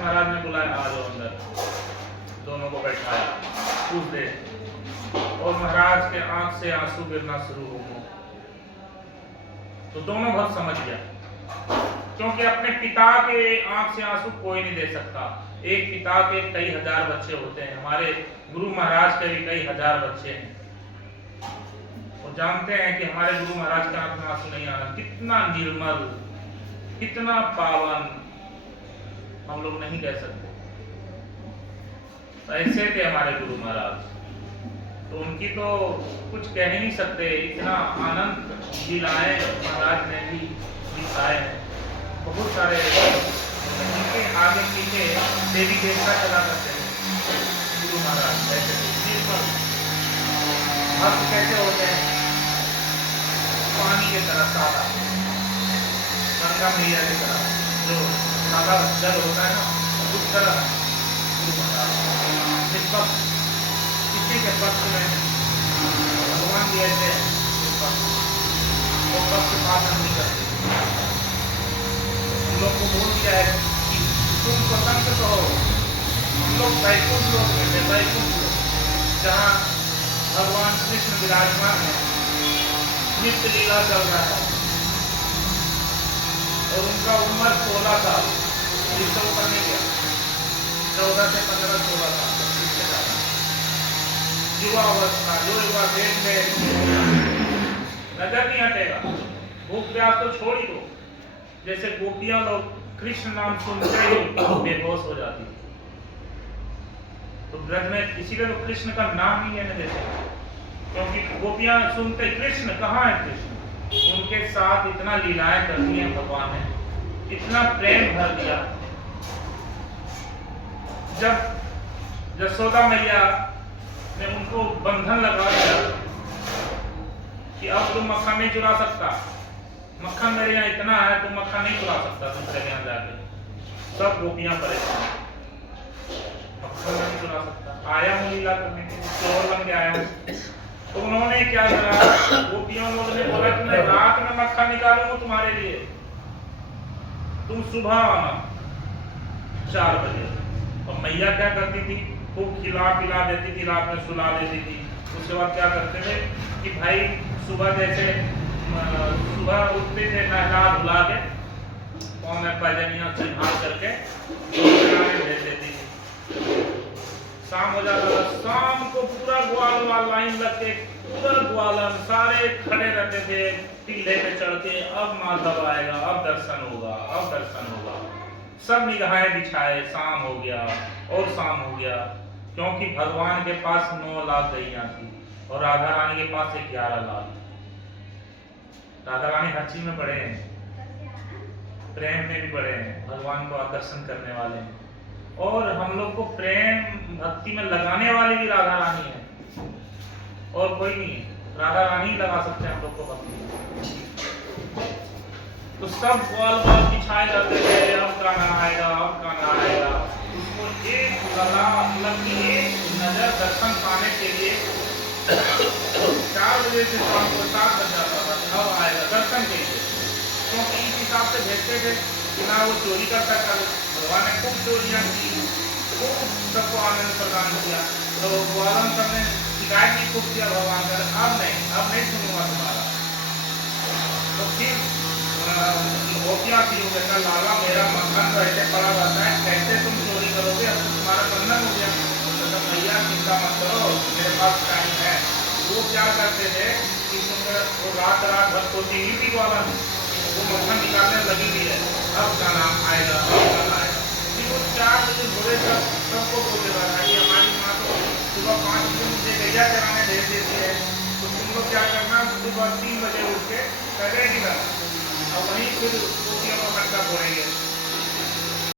महाराज ने बुलाया, आ जाओ अंदर। दोनों को बैठाया, पूछ दे, और महाराज के आंख से आंसू गिरना शुरू हो गए। तो दोनों भक्त समझ गया, क्योंकि अपने पिता के आंख से आंसू कोई नहीं दे सकता। एक पिता के कई हजार बच्चे होते हैं, हमारे गुरु महाराज के भी कई हजार बच्चे हैं। और जानते हैं कि हमारे गुरु महाराज के आंख में आंसू नहीं आना कितना निर्मल, कितना पावन, हम लोग नहीं कह सकते। तो ऐसे थे हमारे गुरु महाराज, तो उनकी तो कुछ कह ही नहीं सकते। इतना आनंद लीलाएं महाराज ने भी दिखाए हैं। बहुत सारे इनके आगे पीछे देवी देवता चला करते हैं गुरु महाराज। ऐसे निर्मल भक्त कैसे होते हैं, पानी की तरह सादा, गंगा मैया की तरह जो सादा जल होता है ना, उस तरह गुरु महाराज निष्पक्ष, किसी के पक्ष में भगवान भी ऐसे वो पक्षपात नहीं करते। हम लोग को बोल दिया है कि तुम स्वतंत्र तो हो, हम लोग वैकुंठ लोक में थे, वैकुंठ लोक जहाँ भगवान कृष्ण विराजमान है, नित्य लीला चल रहा है, और उनका उम्र 16 साल, जिससे ऊपर नहीं गया, 14 से 15, 16 साल युवा अवस्था, जो युवा देश में नजर नहीं हटेगा। भूख प्यास तो छोड़ ही दो, जैसे गोपियां लोग कृष्ण नाम सुनते ही बेहोश हो जाती, तो ब्रज में इसीलिए तो कृष्ण का नाम नहीं लेने देते, क्योंकि गोपियां सुनते कृष्ण कहाँ है, कृष्ण उनके साथ इतना लीलाएं करती हैं भगवान ने, इतना प्रेम भर दिया। जब यशोदा मैया ने उनको बंधन लगा दिया कि अब तुम मक्खन नहीं चुरा सकता, मक्खन मेरे यहाँ इतना है, तुम मक्खन नहीं चुरा सकता दूसरे के यहाँ जाके। सब गोपियां परेशान, मक्खन नहीं चुरा सकता, आया हूँ लीला करने के लिए, चोर बन के आया हूँ। तो उन्होंने क्या करा, गोपियों लोगों ने बोला कि मैं रात में मक्खन निकालूंगा तुम्हारे लिए, तुम सुबह आना 4 बजे। और मैया क्या करती थी, खूब खिला पिला देती थी, रात में सुला देती थी। उसके बाद क्या करते थे कि भाई सुबह जैसे सुबह उठते थे, नहला धुला के पाँव में पैजनिया संभाल करके भेज देती थी। शाम हो जाता था, शाम को पूरा ग्वाल लाइन लग के, पूरा ग्वालन सारे खड़े रहते थे टीले पे चढ़ के, अब माधव आएगा, अब दर्शन होगा, अब दर्शन होगा। सब निगाहें बिछाए, शाम हो गया और शाम हो गया, क्योंकि भगवान के पास 9 लाख गैया थी और राधा रानी के पास 11 लाख। राधा रानी हर चीज में बड़े हैं, प्रेम में भी बड़े हैं, भगवान को आकर्षण करने वाले हैं, और हम लोग को प्रेम भक्ति में लगाने वाली भी राधा रानी है, और कोई नहीं है। राधा रानी लगा सकते हैं हम लोग को भक्ति। तो सब ग्वाल बिछाए जाते थे, अब गाना आएगा, अब गाना आएगा। उसको एक गला मतलब कि एक नजर दर्शन पाने के लिए 4 बजे से शाम को 7 बज जाता था, अब आएगा दर्शन के लिए, क्योंकि इस हिसाब से भेजते थे कि ना वो चोरी कर सकता। भगवान ने खूब चोरियां की, खूब सबको आनंद प्रदान किया, तो ग्वालन सबने शिकायत भी खूब किया भगवान का, अब नहीं सुनूंगा तुम्हारा। तो फिर गोपियां थी, वो कहता लाला मेरा मक्खन तो ऐसे पड़ा रहता है, कैसे तुम चोरी करोगे, अब तो तुम्हारा बंधन हो गया। तो भैया चिंता मत करो, मेरे पास टाइम है। वो क्या करते थे कि वो रात भर सोती ही थी ग्वालन, वो मक्खन निकालने लगी हुई है, अब गाना आएगा, अब गाना आएगा। फिर वो 4 बजे भोरे तक सबको बोल देता था कि हमारी माँ तो सुबह 5 बजे मुझे गैया चराने भेज देती है, तो तुम लोग क्या करना, सुबह 3 बजे उठ के करेगी ना, और वहीं फिर गोपियों को इकट्ठा करेंगे।